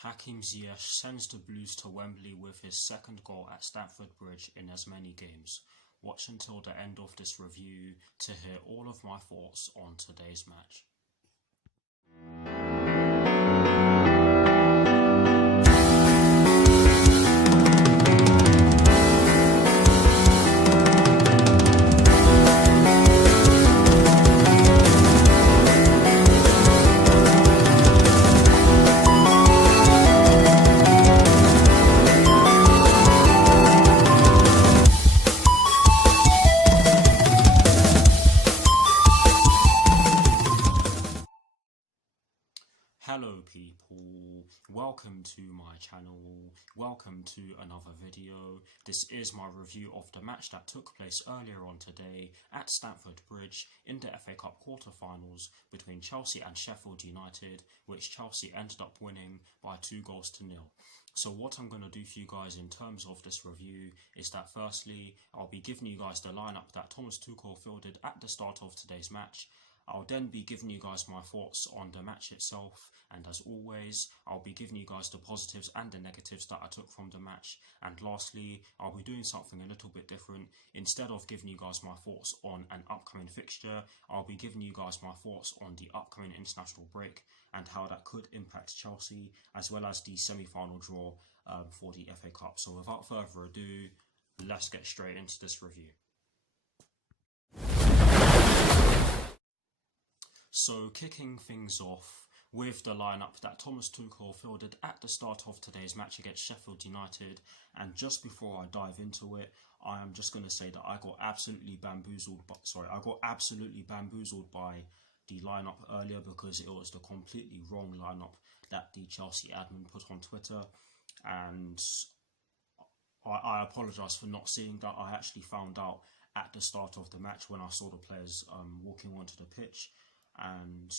Hakim Ziyech sends the Blues to Wembley with his second goal at Stamford Bridge in as many games. Watch until the end of this review to hear all of my thoughts on today's match. Hello people, welcome to my channel, welcome to another video. This is my review of the match that took place earlier on today at Stamford Bridge in the FA Cup quarter-finals between Chelsea and Sheffield United, which Chelsea ended up winning by 2-0. So what I'm going to do for you guys in terms of this review is that firstly, I'll be giving you guys the lineup that Thomas Tuchel fielded at the start of today's match. I'll then be giving you guys my thoughts on the match itself, and as always, I'll be giving you guys the positives and the negatives that I took from the match. And lastly, I'll be doing something a little bit different. Instead of giving you guys my thoughts on an upcoming fixture, I'll be giving you guys my thoughts on the upcoming international break and how that could impact Chelsea, as well as the semi-final draw for the FA Cup. So without further ado, let's get straight into this review. So kicking things off with the lineup that Thomas Tuchel fielded at the start of today's match against Sheffield United, and just before I dive into it, I am just going to say that I got absolutely bamboozled by the lineup earlier because it was the completely wrong lineup that the Chelsea admin put on Twitter, and I apologise for not seeing that. I actually found out at the start of the match when I saw the players walking onto the pitch. And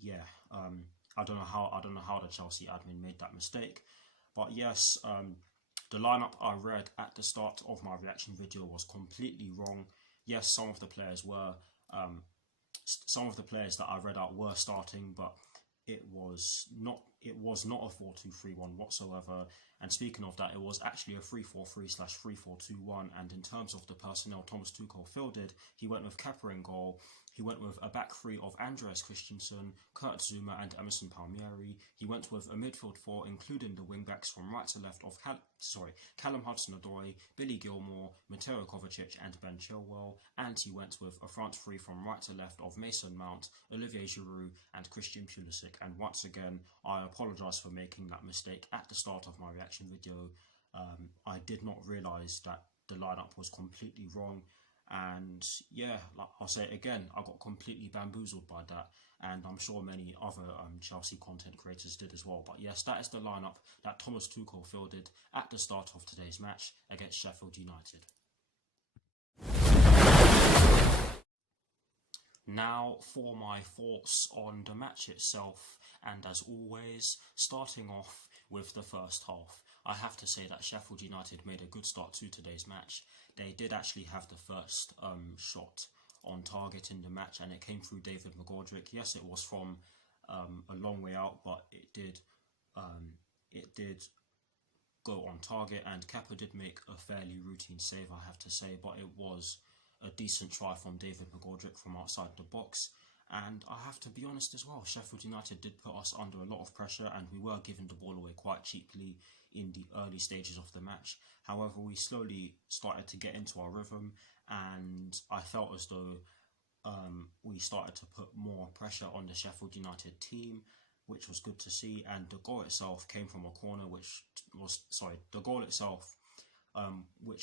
yeah, I don't know how the Chelsea admin made that mistake, but yes, the lineup I read at the start of my reaction video was completely wrong. Yes, some of the players that I read out were starting, but it was not a 4-2-3-1 whatsoever. And speaking of that, it was actually a 3-4-3/3-4-2-1. And in terms of the personnel Thomas Tuchel fielded, he went with Kepa in goal. He went with a back three of Andreas Christensen, Kurt Zouma and Emerson Palmieri. He went with a midfield four, including the wing-backs from right to left of Callum Hudson-Odoi, Billy Gilmore, Mateo Kovacic and Ben Chilwell. And he went with a front three from right to left of Mason Mount, Olivier Giroud and Christian Pulisic. And once again, I apologise for making that mistake at the start of my reaction video. I did not realise that the lineup was completely wrong. And yeah, like I'll say it again, I got completely bamboozled by that, and I'm sure many other Chelsea content creators did as well. But yes, that is the lineup that Thomas Tuchel fielded at the start of today's match against Sheffield United. Now for my thoughts on the match itself, and as always, starting off with the first half. I have to say that Sheffield United made a good start to today's match. They did actually have the first shot on target in the match, and it came through David McGoldrick. Yes, it was from a long way out, but it did go on target, and Kepa did make a fairly routine save, I have to say, but it was a decent try from David McGoldrick from outside the box. And I have to be honest as well, Sheffield United did put us under a lot of pressure, and we were giving the ball away quite cheaply in the early stages of the match. However, we slowly started to get into our rhythm, and I felt as though we started to put more pressure on the Sheffield United team, which was good to see. And the goal itself came from a corner, which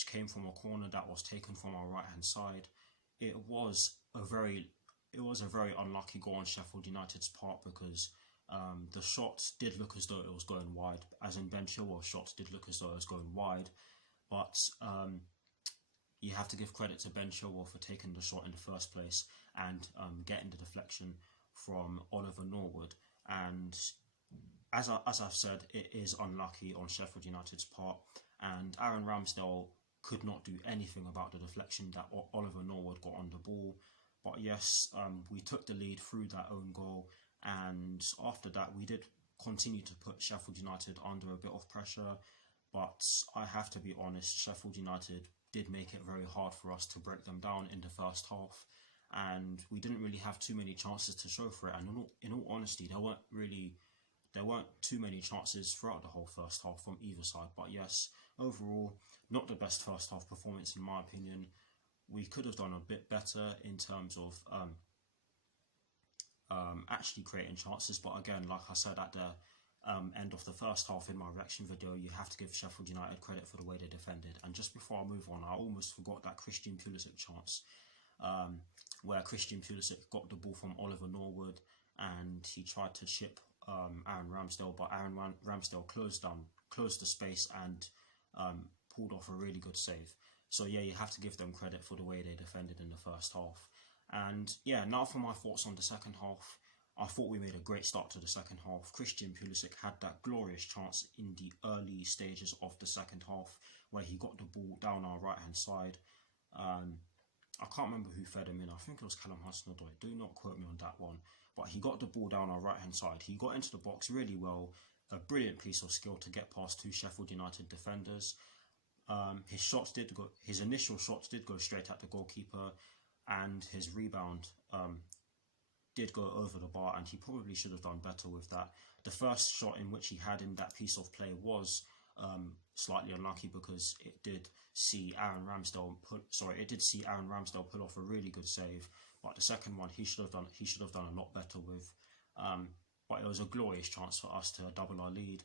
came from a corner that was taken from our right hand side. It was a very unlucky goal on Sheffield United's part because the shot did look as though it was going wide, as in Ben Chilwell's shot did look as though it was going wide, but you have to give credit to Ben Chilwell for taking the shot in the first place and getting the deflection from Oliver Norwood. And as I've said, it is unlucky on Sheffield United's part, and Aaron Ramsdale could not do anything about the deflection that Oliver Norwood got on the ball. But yes, we took the lead through that own goal, and after that we did continued to put Sheffield United under a bit of pressure. But I have to be honest, Sheffield United did make it very hard for us to break them down in the first half, and we didn't really have too many chances to show for it. And in all honesty, there weren't too many chances throughout the whole first half from either side. But yes, overall, not the best first half performance in my opinion. We could have done a bit better in terms of actually creating chances. But again, like I said at the end of the first half in my reaction video, you have to give Sheffield United credit for the way they defended. And just before I move on, I almost forgot that Christian Pulisic chance, where Christian Pulisic got the ball from Oliver Norwood and he tried to chip Aaron Ramsdale, but Aaron Ramsdale closed the space and pulled off a really good save. So yeah, you have to give them credit for the way they defended in the first half. And yeah, now for my thoughts on the second half. I thought we made a great start to the second half. Christian Pulisic had that glorious chance in the early stages of the second half where he got the ball down our right hand side. I can't remember who fed him in. I think it was Callum Hudson-Odoi. Do not quote me on that one. But he got the ball down our right hand side. He got into the box really well. A brilliant piece of skill to get past two Sheffield United defenders. His initial shots did go straight at the goalkeeper, and his rebound did go over the bar, and he probably should have done better with that. The first shot in which he had in that piece of play was slightly unlucky because it did see Aaron Ramsdale pull off a really good save. But the second one he should have done a lot better with. But it was a glorious chance for us to double our lead.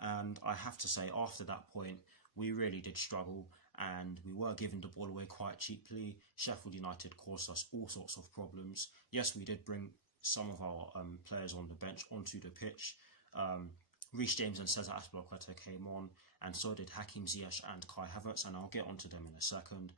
And I have to say, after that point, we really did struggle, and we were giving the ball away quite cheaply. Sheffield United caused us all sorts of problems. Yes, we did bring some of our players on the bench onto the pitch. Reece James and Cesar Azpilicueta came on, and so did Hakim Ziyech and Kai Havertz, and I'll get onto them in a second.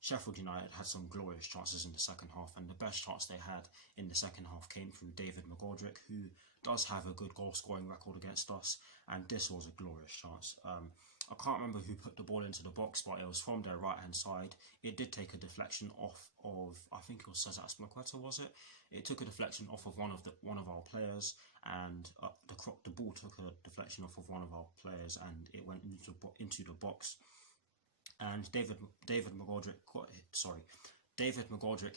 Sheffield United had some glorious chances in the second half, and the best chance they had in the second half came through David McGoldrick, who does have a good goal-scoring record against us, and this was a glorious chance. I can't remember who put the ball into the box, but it was from their right-hand side. It did take a deflection off of, I think it was Cesar Azpilicueta, was it? It took a deflection off of one of our players, and the ball took a deflection off of one of our players, and it went into the box. And David McGoldrick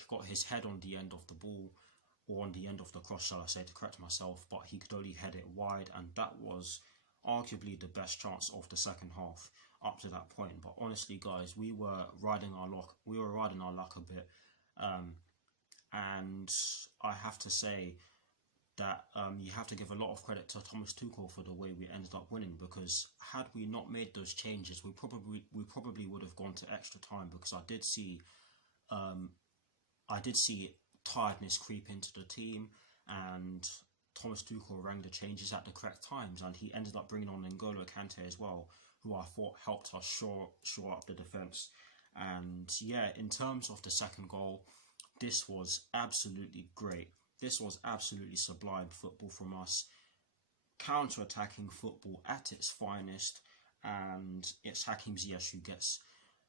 got his head on the end of the ball, or on the end of the cross, shall I say, to correct myself, but he could only head it wide, and that was arguably the best chance of the second half up to that point. But honestly, guys, we were riding our luck a bit, and I have to say that you have to give a lot of credit to Thomas Tuchel for the way we ended up winning, because had we not made those changes, we probably would have gone to extra time, because I did see tiredness creep into the team, and Thomas Tuchel rang the changes at the correct times, and he ended up bringing on N'Golo Kante as well, who I thought helped us shore up the defence. And yeah, in terms of the second goal, this was absolutely great. This was absolutely sublime football from us. Counter-attacking football at its finest, and it's Hakim Ziyech who gets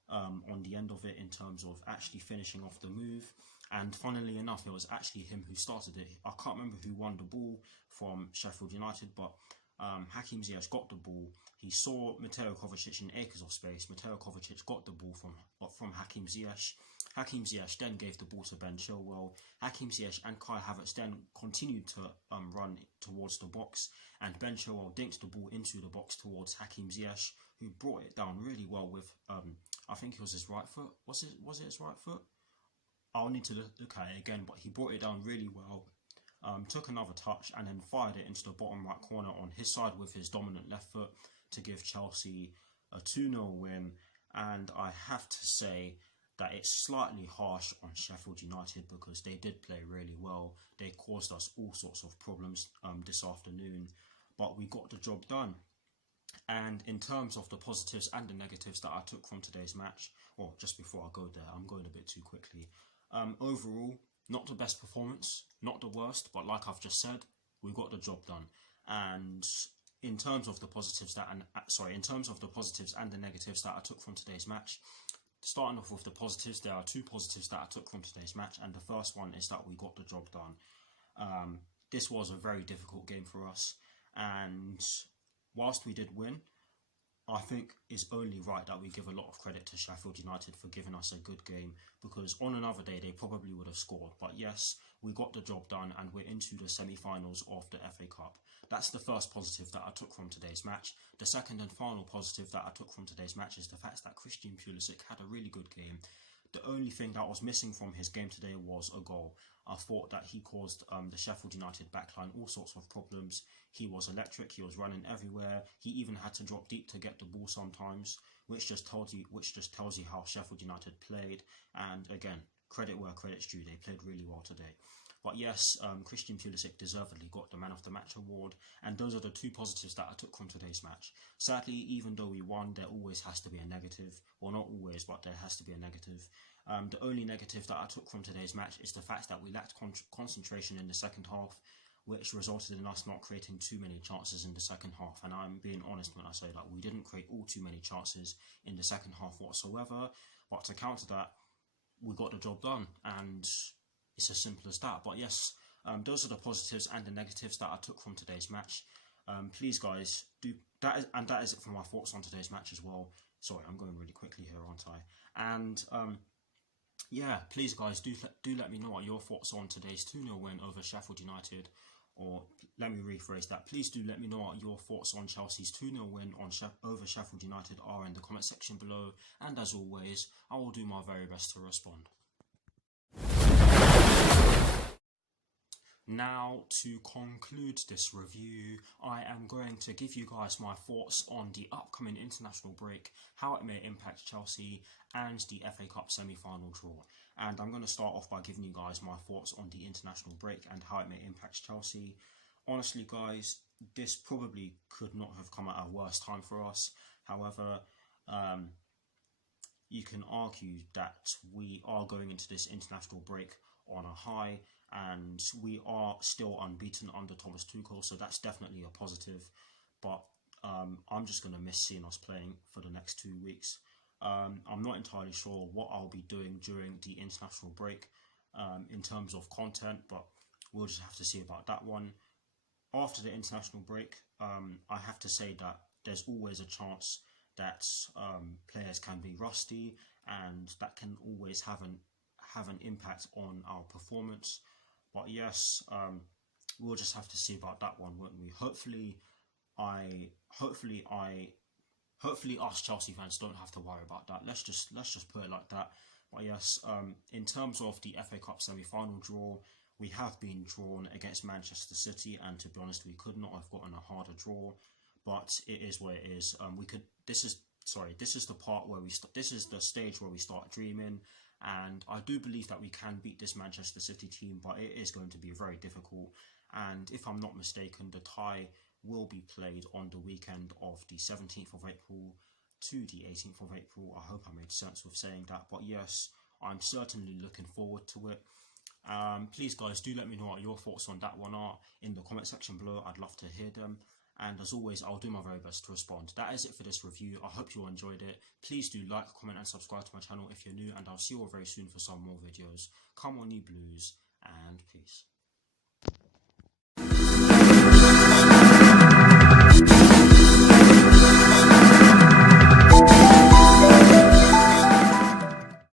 on the end of it in terms of actually finishing off the move. And funnily enough, it was actually him who started it. I can't remember who won the ball from Sheffield United, but Hakim Ziyech got the ball. He saw Mateo Kovacic in acres of space. Mateo Kovacic got the ball from Hakim Ziyech. Hakim Ziyech then gave the ball to Ben Chilwell. Hakim Ziyech and Kai Havertz then continued to run towards the box, and Ben Chilwell dinked the ball into the box towards Hakim Ziyech, who brought it down really well with, I think it was his right foot. Was it his right foot? I'll need to look at it again, but he brought it down really well. Took another touch and then fired it into the bottom right corner on his side with his dominant left foot to give Chelsea a 2-0 win. And I have to say that it's slightly harsh on Sheffield United, because they did play really well. They caused us all sorts of problems this afternoon, but we got the job done. And in terms of the positives and the negatives that I took from today's match, or just before I go there, I'm going a bit too quickly. Overall, not the best performance, not the worst, but like I've just said, we got the job done. And in terms of the positives and the negatives that I took from today's match, starting off with the positives, there are two positives that I took from today's match, and the first one is that we got the job done. this was a very difficult game for us, and whilst we did win, I think it's only right that we give a lot of credit to Sheffield United for giving us a good game, because on another day they probably would have scored. But yes, we got the job done and we're into the semi-finals of the FA Cup. That's the first positive that I took from today's match. The second and final positive that I took from today's match is the fact that Christian Pulisic had a really good game. The only thing that was missing from his game today was a goal. I thought that he caused the Sheffield United backline all sorts of problems. He was electric, he was running everywhere. He even had to drop deep to get the ball sometimes, which just tells you how Sheffield United played. And again, credit where credit's due, they played really well today. But yes, Christian Pulisic deservedly got the Man of the Match award, and those are the two positives that I took from today's match. Sadly, even though we won, there always has to be a negative. Well, not always, but there has to be a negative. The only negative that I took from today's match is the fact that we lacked concentration in the second half, which resulted in us not creating too many chances in the second half. And I'm being honest when I say that we didn't create all too many chances in the second half whatsoever. But to counter that, we got the job done, and it's as simple as that. But yes, those are the positives and the negatives that I took from today's match. Please, guys, do that, and that is it for my thoughts on today's match as well. Sorry, I'm going really quickly here, aren't I? And yeah, please, guys, do let me know what your thoughts on today's 2-0 win over Sheffield United. Or let me rephrase that. Please do let me know what your thoughts on Chelsea's 2-0 win over Sheffield United are in the comment section below. And as always, I will do my very best to respond. Now, to conclude this review, I am going to give you guys my thoughts on the upcoming international break, how it may impact Chelsea, and the FA Cup semi-final draw. And I'm going to start off by giving you guys my thoughts on the international break and how it may impact Chelsea. Honestly, guys, this probably could not have come at a worse time for us. However, you can argue that we are going into this international break on a high, and we are still unbeaten under Thomas Tuchel, so that's definitely a positive. But I'm just going to miss seeing us playing for the next 2 weeks. I'm not entirely sure what I'll be doing during the international break in terms of content, but we'll just have to see about that one. After the international break, I have to say that there's always a chance that players can be rusty, and that can always have an impact on our performance. But yes, we'll just have to see about that one, won't we? Hopefully us Chelsea fans don't have to worry about that. Let's just put it like that. But yes, in terms of the FA Cup semi-final draw, we have been drawn against Manchester City, and to be honest, we could not have gotten a harder draw. But it is what it is. This is the part where this is the stage where we start dreaming. And I do believe that we can beat this Manchester City team, but it is going to be very difficult. And if I'm not mistaken, the tie will be played on the weekend of the 17th of April to the 18th of April. I hope I made sense with saying that. But yes, I'm certainly looking forward to it. Please, guys, do let me know what your thoughts on that one are in the comment section below. I'd love to hear them. And as always, I'll do my very best to respond. That is it for this review. I hope you all enjoyed it. Please do like, comment and subscribe to my channel if you're new, and I'll see you all very soon for some more videos. Come on, you Blues, and peace.